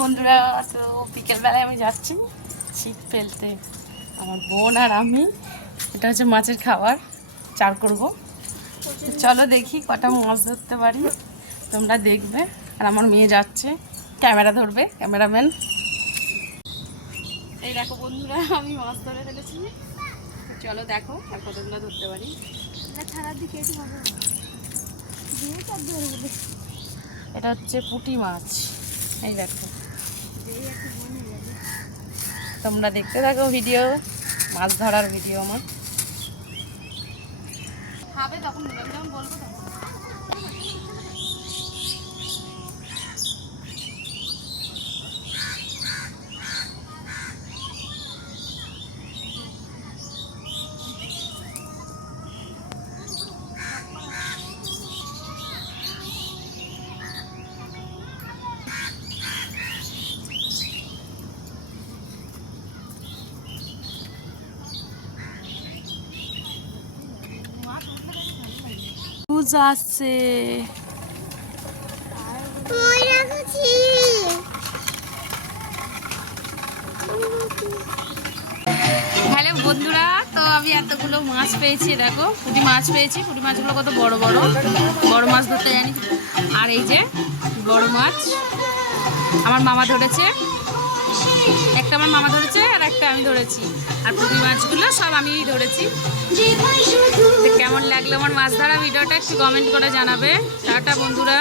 বন্ধুরা, তো বিকেলবেলায় আমি যাচ্ছি ছিপ ফেলতে। আমার বোন আর আমি, এটা হচ্ছে মাছের খাবার, চার করব। চলো দেখি কটা মাছ ধরতে পারি, তোমরা দেখবে। আর আমার মেয়ে যাচ্ছে, ক্যামেরা ধরবে, ক্যামেরাম্যান। এই দেখো বন্ধুরা, আমি মাছ ধরে ফেলেছি। চলো দেখো আর কতগুলো ধরতে পারি। এটা হচ্ছে পুঁটি মাছ, এই দেখো। তোমরা দেখতে থাকো ভিডিও, মাছ ধরার ভিডিও আমার। খাবে তখন যখন বলবো তখন। আসছে হ্যালো বন্ধুরা, তো আমি এতগুলো মাছ পেয়েছি। দেখো পুঁটি মাছ পেয়েছি। পুঁটি মাছগুলো কত বড় বড়, বড় মাছ ধরতে জানি। আর এই যে বড় মাছ আমার মামা ধরেছে, একটা আমার মামা ধরেছে আর একটা আমি ধরেছি। আর পুঁটি মাছগুলো সব আমিই ধরেছি। কেমন লাগলো আমার মাছ ধরা ভিডিওটা একটু কমেন্ট করে জানাবে। টাটা বন্ধুরা।